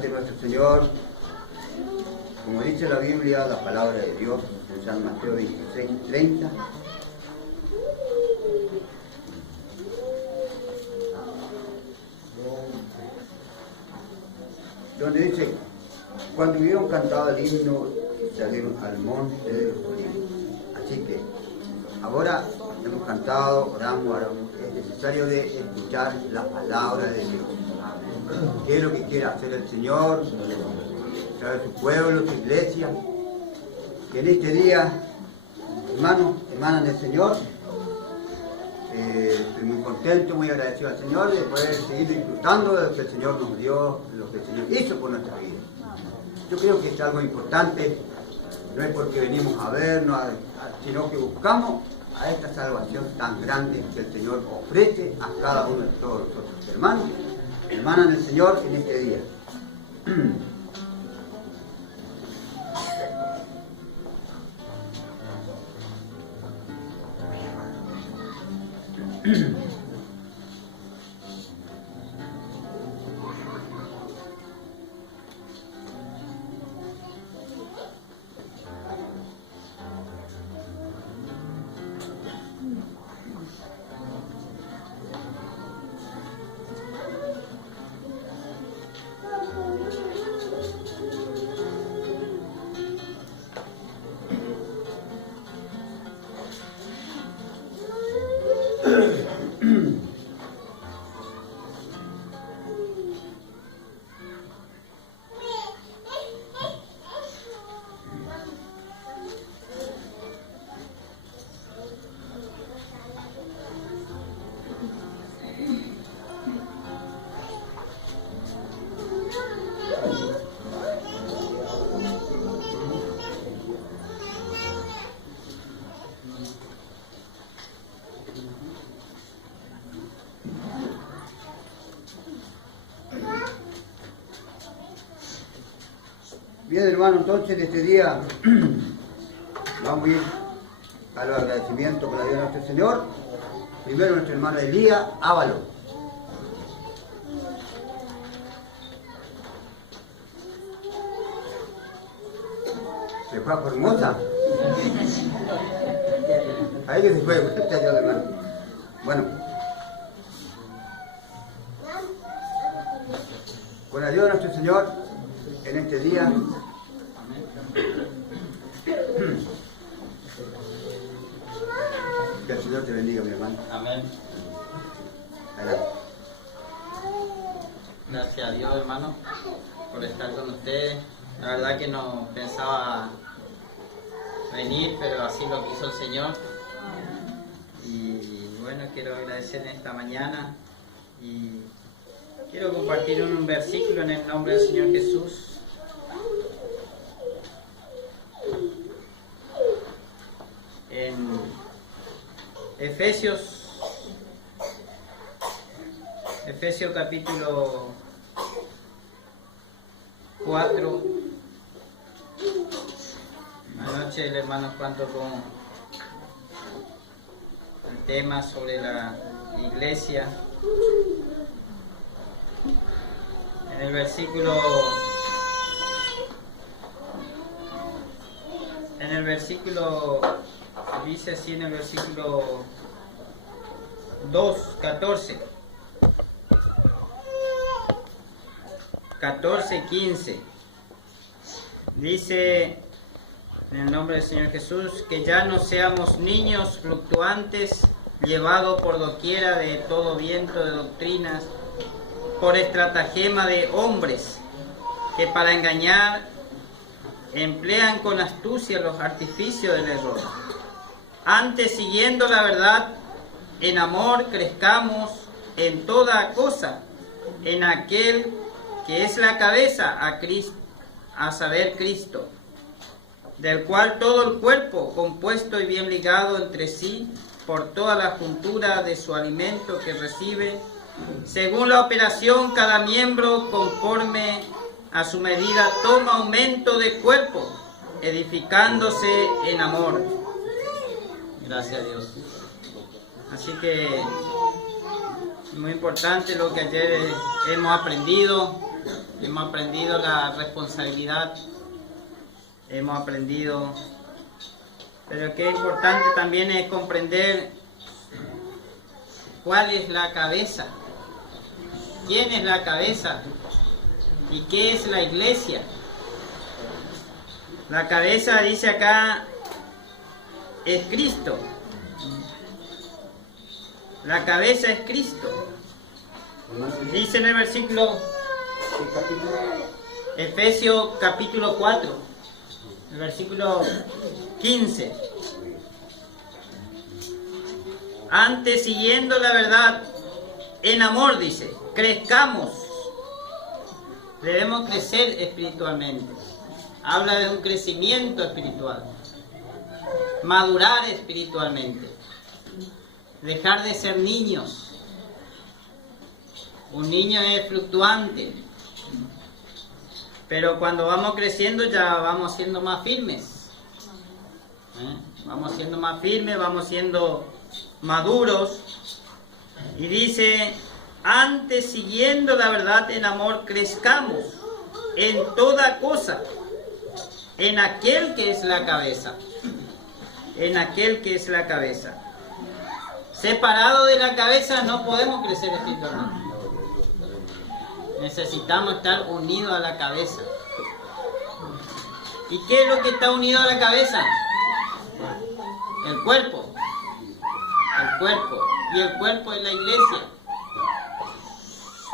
delante de nuestro Señor, como dice la Biblia, la palabra de Dios, en San Mateo 26:30. Donde dice, cuando hubieron cantado el himno, salieron al monte de los olivos. Así que, ahora hemos cantado, oramos, es necesario de escuchar la palabra de Dios. ¿Qué es lo que quiere hacer el Señor? A través de su pueblo, su iglesia. Que en este día, hermanos, hermanas del Señor, estoy muy contento, muy agradecido al Señor de poder seguir disfrutando de lo que el Señor nos dio, de lo que el Señor hizo por nuestra vida. Yo creo que es algo importante, no es porque venimos a vernos, sino que buscamos a esta salvación tan grande que el Señor ofrece a cada uno de todos nosotros, hermanos, hermanas del Señor, en este día. Bien, hermano, entonces en este día vamos a ir a los agradecimientos con la vida de nuestro Señor. Primero nuestra hermana Elías Ávalo. ¿Se fue a Formosa? Ahí que se fue, usted está allá, hermano. Bueno. Con la ayuda de nuestro Señor, en este día, que el Señor te bendiga, mi hermano. Amén. Adelante. Gracias a Dios, hermano, por estar con ustedes. La verdad que no pensaba venir, pero así lo quiso el Señor. Y bueno, quiero agradecer en esta mañana y quiero compartir un versículo en el nombre del Señor Jesús. En Efesios capítulo 4. Anoche el hermano Juan tocó el tema sobre la iglesia. En el versículo dice así, en el versículo 2, 14, 15, dice en el nombre del Señor Jesús que ya no seamos niños fluctuantes, llevados por doquiera de todo viento de doctrinas, por estratagema de hombres que para engañar emplean con astucia los artificios del error. Antes, siguiendo la verdad, en amor crezcamos en toda cosa, en aquel que es la cabeza, a Cristo, a saber, Cristo, del cual todo el cuerpo, compuesto y bien ligado entre sí, por toda la juntura de su alimento que recibe, según la operación, cada miembro, conforme a su medida, toma aumento de cuerpo, edificándose en amor. Gracias a Dios. Así que es muy importante lo que ayer hemos aprendido, hemos aprendido la responsabilidad, hemos aprendido, pero qué importante también es comprender cuál es la cabeza, quién es la cabeza y qué es la iglesia. La cabeza, dice acá, es Cristo. La cabeza es Cristo. Dice en el versículo Efesios capítulo 4, el versículo 15. Antes, siguiendo la verdad en amor, dice, crezcamos. Debemos crecer espiritualmente. Habla de un crecimiento espiritual. Madurar espiritualmente. Dejar de ser niños. Un niño es fluctuante. Pero cuando vamos creciendo ya vamos siendo más firmes. Vamos siendo más firmes, vamos siendo maduros. Y dice, antes, siguiendo la verdad en amor, crezcamos en toda cosa, en aquel que es la cabeza. En aquel que es la cabeza. Separado de la cabeza no podemos crecer espiritualmente. Necesitamos estar unidos a la cabeza. ¿Y qué es lo que está unido a la cabeza? El cuerpo. El cuerpo. Y el cuerpo es la iglesia.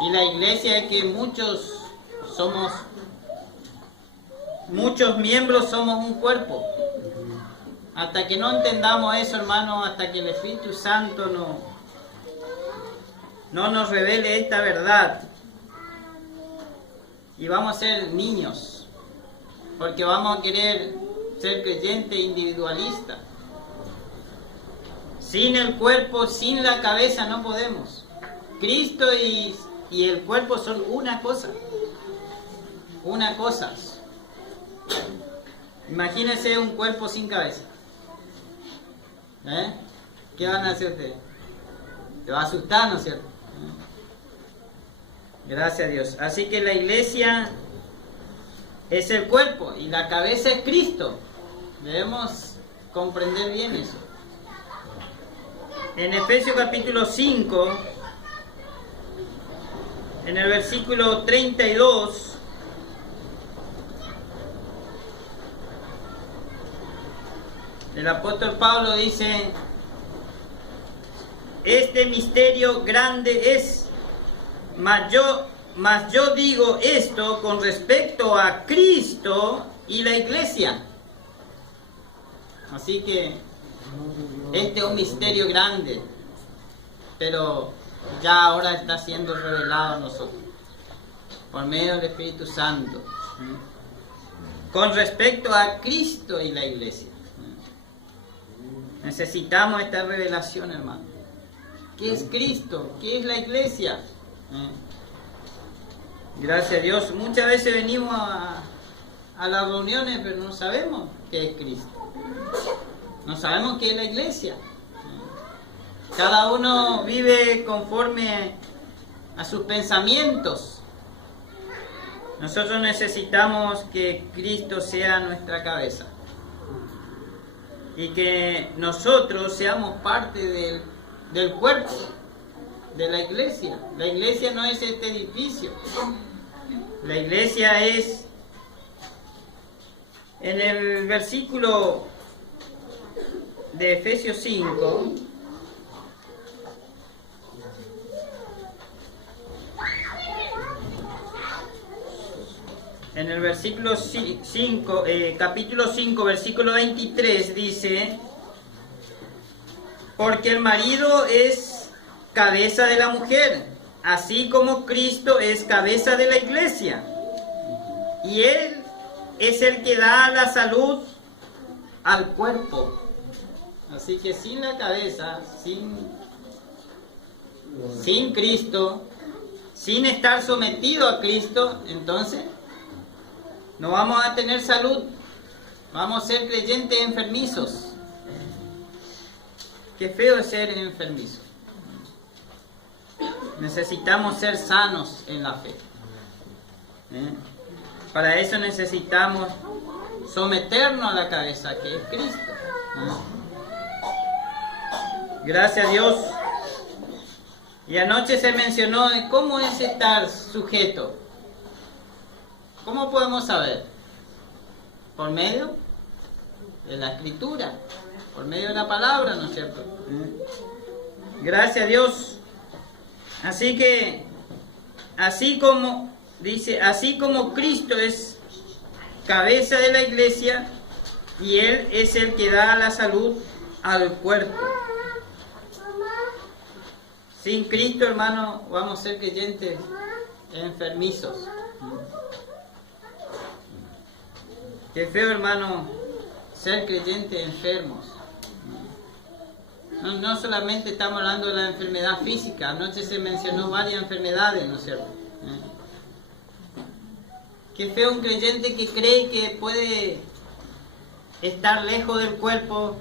Y la iglesia es que muchos miembros somos un cuerpo. Hasta que no entendamos eso, hermano, hasta que el Espíritu Santo no nos revele esta verdad, y vamos a ser niños, porque vamos a querer ser creyentes individualistas. Sin el cuerpo, sin la cabeza no podemos. Cristo y el cuerpo son una cosa. Una cosa. Imagínense un cuerpo sin cabeza. ¿Qué van a hacer ustedes? Te va a asustar, ¿no es cierto? Gracias a Dios. Así que la iglesia es el cuerpo y la cabeza es Cristo. Debemos comprender bien eso. En Efesios capítulo 5, en el versículo 32, el apóstol Pablo dice, este misterio grande es, mas yo digo esto con respecto a Cristo y la iglesia. Así que este es un misterio grande, pero ya ahora está siendo revelado a nosotros por medio del Espíritu Santo, con respecto a Cristo y la iglesia. Necesitamos esta revelación, hermano. ¿Qué es Cristo? ¿Qué es la iglesia? Gracias a Dios. Muchas veces venimos a las reuniones, pero no sabemos qué es Cristo. No sabemos qué es la iglesia. Cada uno vive conforme a sus pensamientos. Nosotros necesitamos que Cristo sea nuestra cabeza. Y que nosotros seamos parte del cuerpo de la iglesia. La iglesia no es este edificio. La iglesia es, en el versículo de Efesios 5, en el versículo 5, capítulo 5, versículo 23 dice, porque el marido es cabeza de la mujer, así como Cristo es cabeza de la iglesia, y Él es el que da la salud al cuerpo. Así que sin la cabeza, sin Cristo, sin estar sometido a Cristo, entonces no vamos a tener salud, vamos a ser creyentes enfermizos. Qué feo es ser enfermizo. Necesitamos ser sanos en la fe. Para eso necesitamos someternos a la cabeza, que es Cristo. Gracias a Dios. Y anoche se mencionó de cómo es estar sujeto. ¿Cómo podemos saber? Por medio de la Escritura, por medio de la palabra, ¿no es cierto? Gracias a Dios. Así que, así como dice, así como Cristo es cabeza de la iglesia y Él es el que da la salud al cuerpo. Sin Cristo, hermano, vamos a ser creyentes enfermizos. Qué feo, hermano, ser creyentes enfermos. No solamente estamos hablando de la enfermedad física, anoche se mencionó varias enfermedades, ¿no es cierto? Qué feo un creyente que cree que puede estar lejos del cuerpo,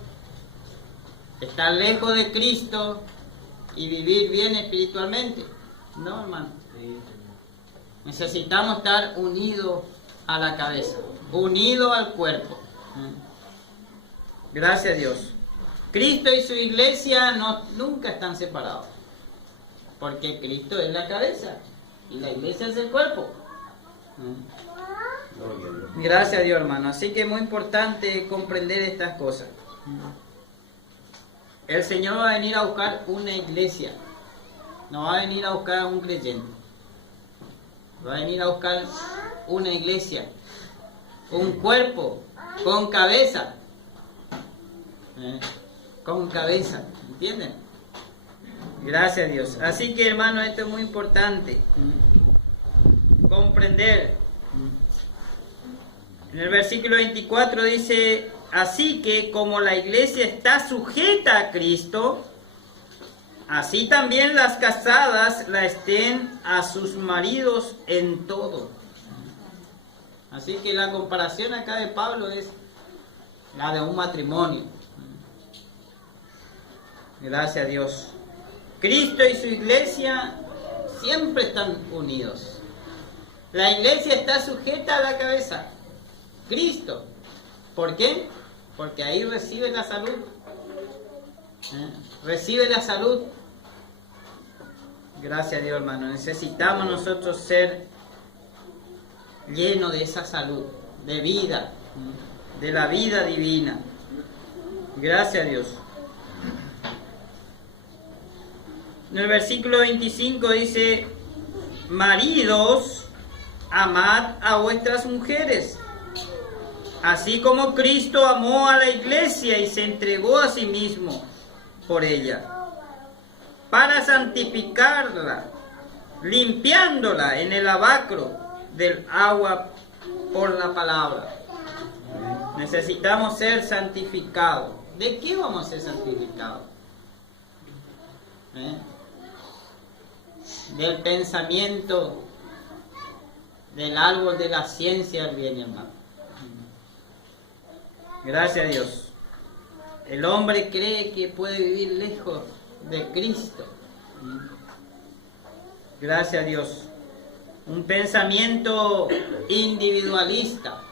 estar lejos de Cristo y vivir bien espiritualmente. No, hermano. Necesitamos estar unidos a la cabeza, unidos al cuerpo. Gracias a Dios. Cristo y su iglesia nunca están separados, porque Cristo es la cabeza y la iglesia es el cuerpo. Gracias a Dios, hermano. Así que es muy importante comprender estas cosas. El Señor va a venir a buscar una iglesia, no va a venir a buscar a un creyente, va a venir a buscar una iglesia, un cuerpo con cabeza. Con cabeza, ¿entienden? Gracias a Dios. Así que, hermano, esto es muy importante comprender. En el versículo 24 dice: así que como la iglesia está sujeta a Cristo, así también las casadas la estén a sus maridos en todo. Así que la comparación acá de Pablo es la de un matrimonio. Gracias a Dios. Cristo y su iglesia siempre están unidos. La iglesia está sujeta a la cabeza, Cristo. ¿Por qué? Porque ahí recibe la salud. Recibe la salud. Gracias a Dios, hermano. Necesitamos nosotros ser llenos de esa salud, de vida, de la vida divina. Gracias a Dios. En el versículo 25 dice: maridos, amad a vuestras mujeres, así como Cristo amó a la iglesia y se entregó a sí mismo por ella, para santificarla, limpiándola en el lavacro del agua por la palabra. Necesitamos ser santificados. ¿De qué vamos a ser santificados? Del pensamiento, del árbol de la ciencia del bien, hermano. Gracias a Dios. El hombre cree que puede vivir lejos de Cristo. Gracias a Dios. Un pensamiento individualista.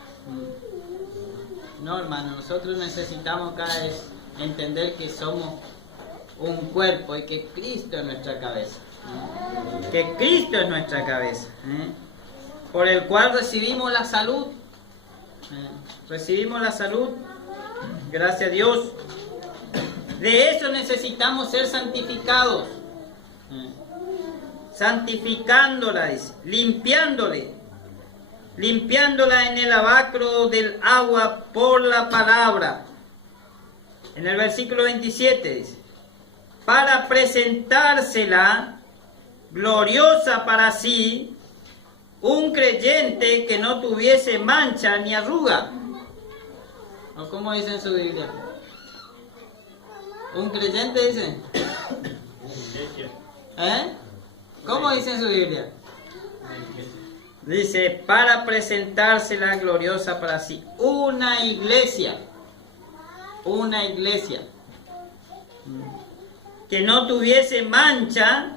No, hermano, nosotros necesitamos cada vez entender que somos un cuerpo y que Cristo es nuestra cabeza. Que Cristo es nuestra cabeza, por el cual recibimos la salud. Recibimos la salud. Gracias a Dios. De eso necesitamos ser santificados. Santificándola, dice, limpiándola en el lavacro del agua por la palabra. En el versículo 27 dice: para presentársela gloriosa para sí, un creyente que no tuviese mancha ni arruga. ¿O cómo dice en su Biblia? ¿Un creyente dice? ¿Cómo dice en su Biblia? Dice: para presentársela gloriosa para sí. Una iglesia. Una iglesia. Que no tuviese mancha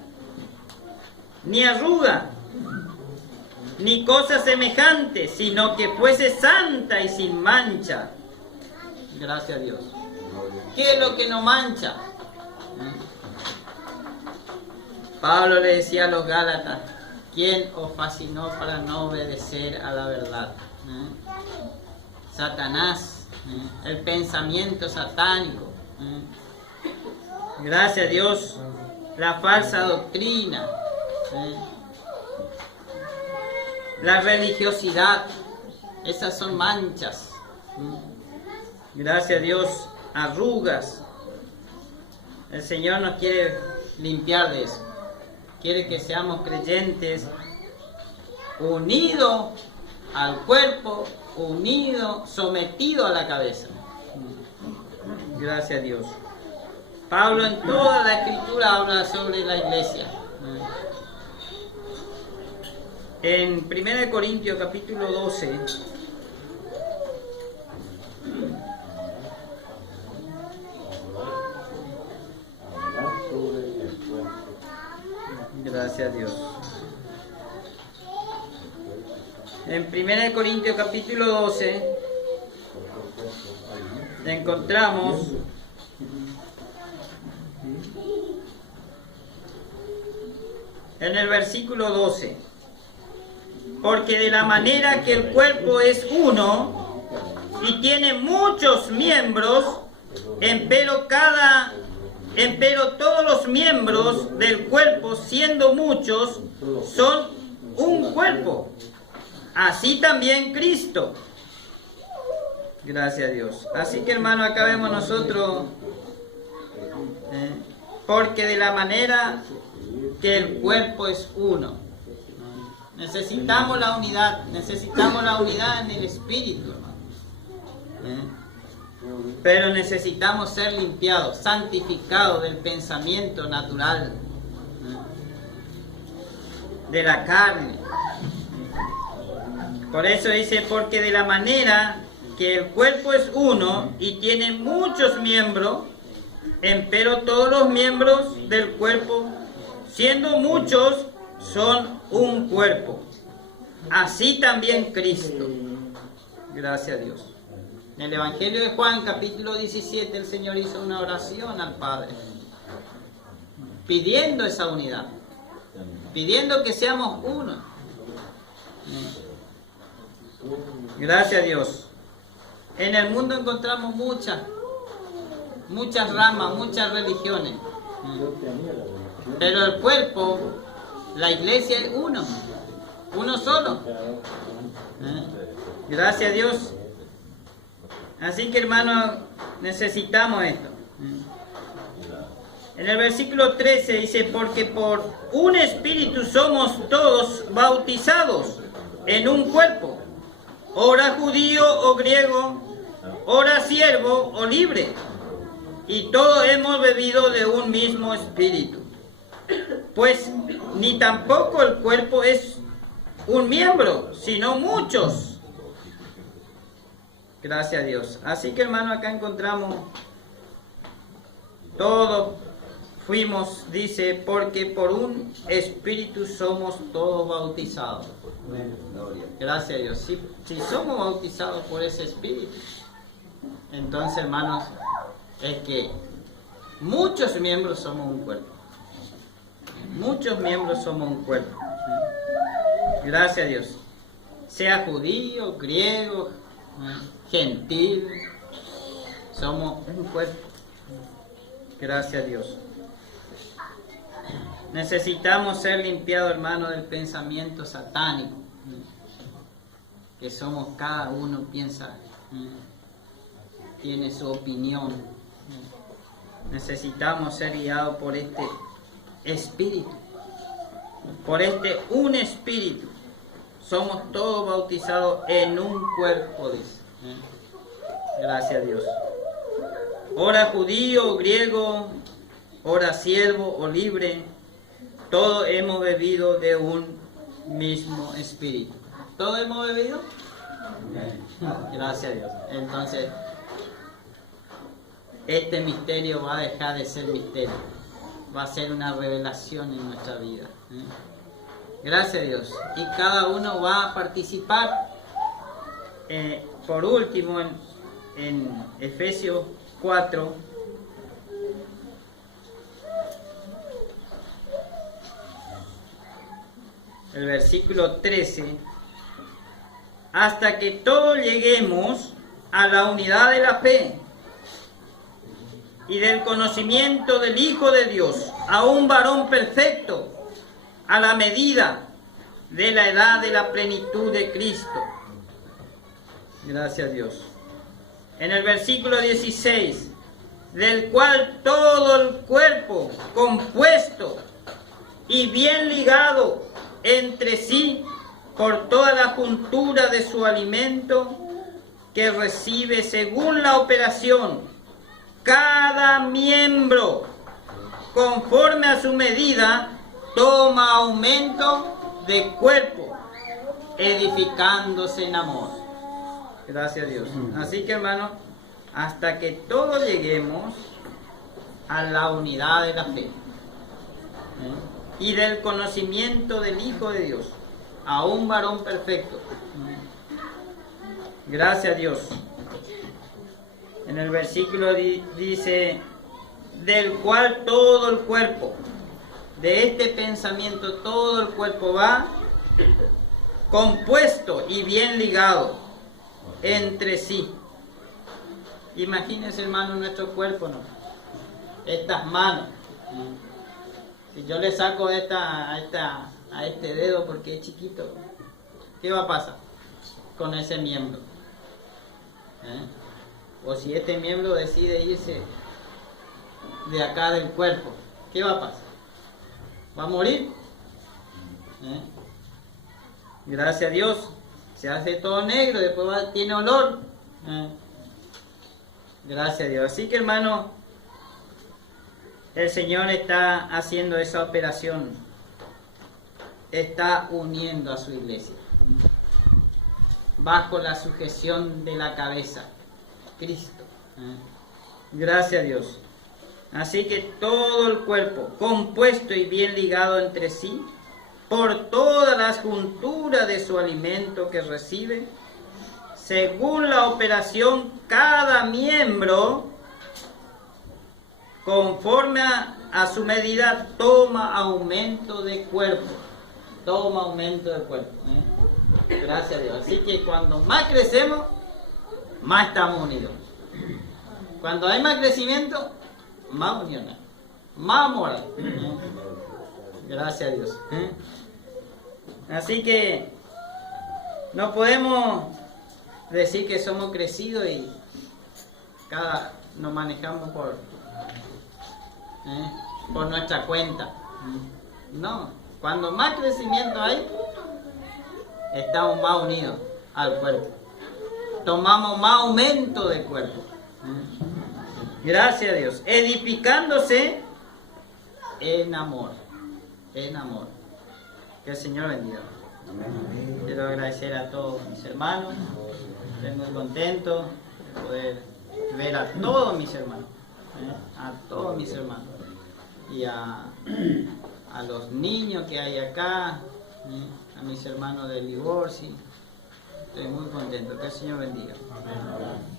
ni arruga. ni cosa semejante, sino que fuese santa y sin mancha. Gracias a Dios. ¿Qué es lo que no mancha? Pablo le decía a los Gálatas: ¿quién os fascinó para no obedecer a la verdad? Satanás, el pensamiento satánico. Gracias a Dios, la falsa doctrina, la religiosidad, esas son manchas. Gracias a Dios, arrugas. El Señor nos quiere limpiar de eso. Quiere que seamos creyentes unidos al cuerpo, unidos, sometidos a la cabeza. Gracias a Dios. Pablo en toda la Escritura habla sobre la iglesia. En 1 Corintios capítulo 12, gracias a Dios. En 1 Corintios capítulo 12 encontramos en el versículo 12: porque de la manera que el cuerpo es uno y tiene muchos miembros, empero todos los miembros del cuerpo, siendo muchos, son un cuerpo. Así también Cristo. Gracias a Dios. Así que, hermano, acá vemos nosotros, porque de la manera que el cuerpo es uno. Necesitamos la unidad en el espíritu, hermano. Pero necesitamos ser limpiados, santificados del pensamiento natural, de la carne. Por eso dice: porque de la manera que el cuerpo es uno y tiene muchos miembros, empero todos los miembros del cuerpo, siendo muchos, son un cuerpo. Así también Cristo. Gracias a Dios. En el Evangelio de Juan, capítulo 17, el Señor hizo una oración al Padre, pidiendo esa unidad, pidiendo que seamos uno. Gracias a Dios. En el mundo encontramos muchas ramas, muchas religiones, pero el cuerpo, la iglesia es uno solo. Gracias a Dios. Así que, hermanos, necesitamos esto. En el versículo 13 dice: porque por un espíritu somos todos bautizados en un cuerpo, ora judío o griego, ora siervo o libre, y todos hemos bebido de un mismo espíritu. Pues ni tampoco el cuerpo es un miembro, sino muchos. Gracias a Dios. Así que, hermano, acá encontramos todos fuimos, dice, porque por un espíritu somos todos bautizados. Gracias a Dios. Si somos bautizados por ese espíritu, entonces, hermanos, es que muchos miembros somos un cuerpo. Muchos miembros somos un cuerpo. Gracias a Dios. Sea judío, griego, gentil, somos un cuerpo. Gracias a Dios. Necesitamos ser limpiados, hermano, del pensamiento satánico, que somos, cada uno piensa, tiene su opinión. Necesitamos ser guiados por este espíritu, por este un espíritu. Somos todos bautizados en un cuerpo, dice. Gracias a Dios. Ora judío, griego, ora siervo o libre, todos hemos bebido de un mismo espíritu. ¿Todos hemos bebido? Gracias a Dios. Entonces, este misterio va a dejar de ser misterio. Va a ser una revelación en nuestra vida. Gracias a Dios. Y cada uno va a participar. Por último, en Efesios 4, el versículo 13, hasta que todos lleguemos a la unidad de la fe y del conocimiento del Hijo de Dios, a un varón perfecto, a la medida de la edad de la plenitud de Cristo. Gracias a Dios. En el versículo 16, del cual todo el cuerpo, compuesto y bien ligado entre sí por toda la juntura de su alimento, que recibe según la operación cada miembro, conforme a su medida, toma aumento de cuerpo, edificándose en amor. Gracias a Dios. Así que, hermano, hasta que todos lleguemos a la unidad de la fe y del conocimiento del Hijo de Dios, a un varón perfecto. Gracias a Dios. En el versículo dice, del cual todo el cuerpo, de este pensamiento todo el cuerpo va compuesto y bien ligado entre sí. Imagínense, hermano, nuestro cuerpo, ¿no? Estas manos. Si yo le saco a este dedo porque es chiquito, ¿qué va a pasar con ese miembro? O si este miembro decide irse de acá del cuerpo, ¿qué va a pasar? ¿Va a morir? Gracias a Dios, se hace todo negro, después tiene olor. Gracias a Dios. Así que, hermano, el Señor está haciendo esa operación, está uniendo a su iglesia bajo la sujeción de la cabeza, Cristo. Gracias a Dios. Así que todo el cuerpo, compuesto y bien ligado entre sí, por todas las junturas de su alimento que recibe, según la operación, cada miembro, conforme a su medida, toma aumento de cuerpo. Toma aumento de cuerpo. Gracias a Dios. Así que cuando más crecemos, más estamos unidos. Cuando hay más crecimiento, más unión, más amor. Gracias a Dios. Así que no podemos decir que somos crecidos y nos manejamos por nuestra cuenta. No, cuando más crecimiento hay, estamos más unidos al cuerpo. Tomamos más aumento de cuerpo. Gracias a Dios. Edificándose en amor. En amor. Que el Señor bendiga. Quiero agradecer a todos mis hermanos. Estoy muy contento de poder ver a todos mis hermanos. A todos mis hermanos. Y a los niños que hay acá. A mis hermanos de Livorsi. Estoy muy contento. Que el Señor bendiga. Amén.